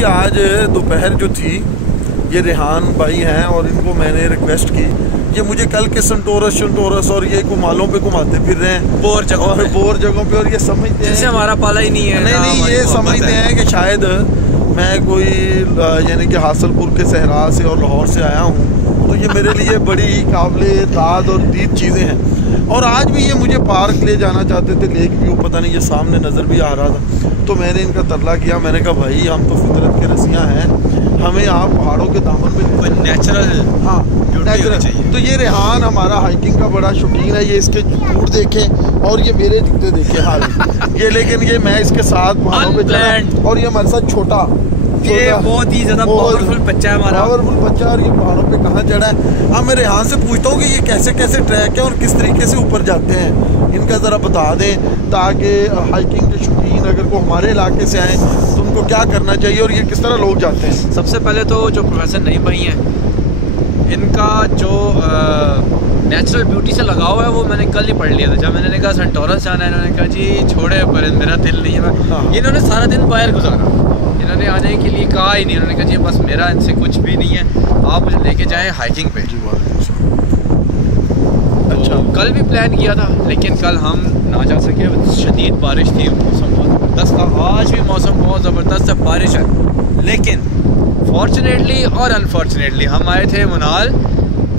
जी आज दोपहर जो थी, ये रेहान भाई हैं और इनको मैंने रिक्वेस्ट की, ये मुझे कल के संटोरस और ये कुमालों पे घुमाते फिर रहे हैं बोर जगहों पे, और ये समझते हैं हमारा पाला ही नहीं है। नहीं ये समझते हैं कि शायद मैं कोई यानी कि हासलपुर के सहरा से और लाहौर से आया हूँ, तो ये मेरे लिए बड़ी काबिले दाद और दीद चीज़ें हैं। और आज भी ये मुझे पार्क ले जाना चाहते थे, लेक व्यू पता नहीं ये सामने नज़र भी आ रहा था, तो मैंने इनका तरला किया। मैंने कहा भाई हम तो फितरत के रसियाँ हैं, हमें यहाँ पहाड़ों के दामन में नेचुरल तो ये रेहान हमारा हाइकिंग का बड़ा शौकीन है। ये इसके बूट देखें और ये मेरे जूते देखें हाल ये, लेकिन ये मैं इसके साथ पहाड़ों पे चला और ये हमारे साथ छोटा ये बहुत ही ज़्यादा पावरफुल बच्चा है हमारा, पावरफुल बच्चा, और ये पहाड़ों पे कहाँ चढ़ा है। अब मैं रेहान से पूछता हूँ कि ये कैसे कैसे ट्रैक है और किस तरीके से ऊपर जाते हैं, इनका ज़रा बता दें, ताकि हाइकिंग के शौकीन अगर को हमारे इलाके से आएँ तो उनको क्या करना चाहिए और ये किस तरह लोग जाते हैं। सबसे पहले तो जो प्रोफेसर नईम भाई हैं, इनका जो नेचुरल ब्यूटी से लगाव है वो मैंने कल ही पढ़ लिया था। जब मैंने कहा संटोरस जाना है, इन्होंने कहा जी छोड़े पर मेरा दिल नहीं है। हाँ। इन्होंने सारा दिन बाहर गुजारा, इन्होंने आने के लिए कहा ही नहीं, इन्होंने कहा जी बस मेरा इनसे कुछ भी नहीं है, आप मुझे लेके जाएं हाइकिंग पे। अच्छा तो कल भी प्लान किया था, लेकिन कल हम ना जा सके, शदीद बारिश थी, मौसम बहुत ज़बरदस्त था। आज भी मौसम बहुत ज़बरदस्त है, बारिश है, लेकिन फॉर्चुनेटली और अनफॉर्चुनेटली हम आए थे मुनाल,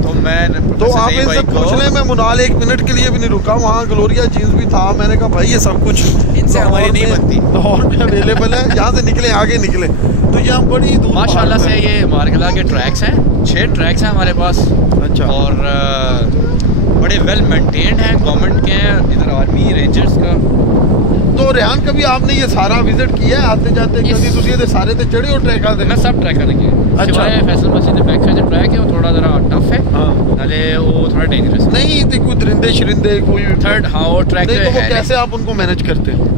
तो मैं तो आप इनसे पूछ लें, मैं मुनाल 1 मिनट के लिए भी नहीं रुका, वहाँ ग्लोरिया जीन्स भी था। मैंने कहा भाई ये सब कुछ इनसे हमारी नहीं बनती, लाहौर में अवेलेबल है, यहाँ से निकले आगे निकले तो यहाँ बड़ी दूर माशाल्लाह से ये मारगला के ट्रैक्स हैं, 6 ट्रैक्स हैं हमारे पास। अच्छा, और बड़े वेल मेंटेन्ड हैं, गवर्नमेंट के हैं, इधर आर्मी रेंजर्स का। तो रेहान कभी आपने ये सारा विजिट किया है आते जाते? कभी ਤੁਸੀਂ ਇਹਦੇ ਸਾਰੇ ਤੇ ਚੜੇ ਹੋ ਟਰੈਕਾਂ ਤੇ? मैं सब ट्रैक करने के अच्छा, फैसल मस्जिद के बैक का जो ट्रैक है वो थोड़ा ज़रा टफ है, नाले वो थोड़ा डेंजरस है। नहीं तो कोई दरिंदे शरिंदे कोई थर्ड हाँ वो ट्रैक नहीं, तो वो कैसे आप उनको मैनेज करते हैं?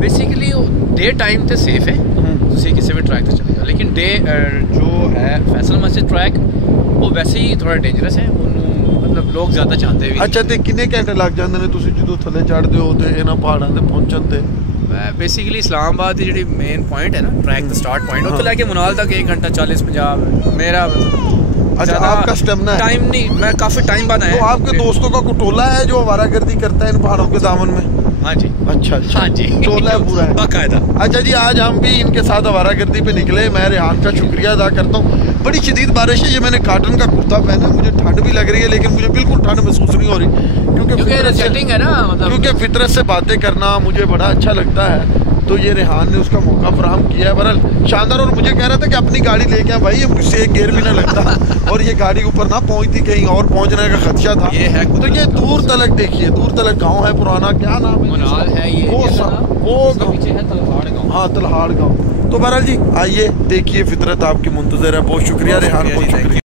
बेसिकली डे टाइम तो सेफ है, ਤੁਸੀਂ किसी भी ट्रैक से चलेगा, लेकिन डे जो है फैसल मस्जिद ट्रैक वो वैसे ही थोड़ा डेंजरस है, मतलब लोग ज़्यादा चाहते भी। अच्छा तो कितने घंटे लग जाते हैं ਤੁਸੀਂ ਜਦੋਂ ਥੱਲੇ ਚੜਦੇ ਹੋ ਤੇ ਇਹਨਾਂ ਪਹਾੜਾਂ ਤੇ ਪਹੁੰਚਣ ਤੇ? बेसिकली इस्लामाबाद की जी मेन पॉइंट है ना, ट्रैक द स्टार्ट पॉइंट, उससे लेके मुनाल तक 1 घंटा 40-50 मेरा। अच्छा आपका स्टेमिना है? टाइम नहीं, मैं काफ़ी टाइम बाद आया। तो आपके दोस्तों का कोई टोला है जो आवारागर्दी करता है इन पहाड़ों के दामन में? हाँ जी। अच्छा हाँ जी, टोला पूरा है बाकायदा। अच्छा जी, आज हम भी इनके साथ आवारागर्दी पे निकले। मैं रेहान का शुक्रिया अदा करता हूँ। बड़ी शदीद बारिश है, ये मैंने कॉटन का कुर्ता पहना है, मुझे ठंड भी लग रही है, लेकिन मुझे बिल्कुल ठंड महसूस नहीं हो रही, क्योंकि है ना, मतलब क्योंकि फितरत से बातें करना मुझे बड़ा अच्छा लगता है। तो ये रेहान ने उसका मौका फराहम किया है, बहरहाल शानदार। और मुझे कह रहा था कि अपनी गाड़ी लेके आए भाई, ये मुझसे 1 गेयर भी ना लगता और ये गाड़ी ऊपर ना पहुंचती, कहीं और पहुंचने का खदशा था। ये है तो ये दूर तलक देखिए, दूर तलक गांव है पुराना, क्या नाम है? मुनाल है ये, वो पीछे है तलहाड़ गांव। हाँ तलहाड़ गाँव। तो बहरहाल जी आइए देखिए, फितरत आपकी मुंतज़र है। बहुत शुक्रिया रेहान, बहुत शुक्रिया।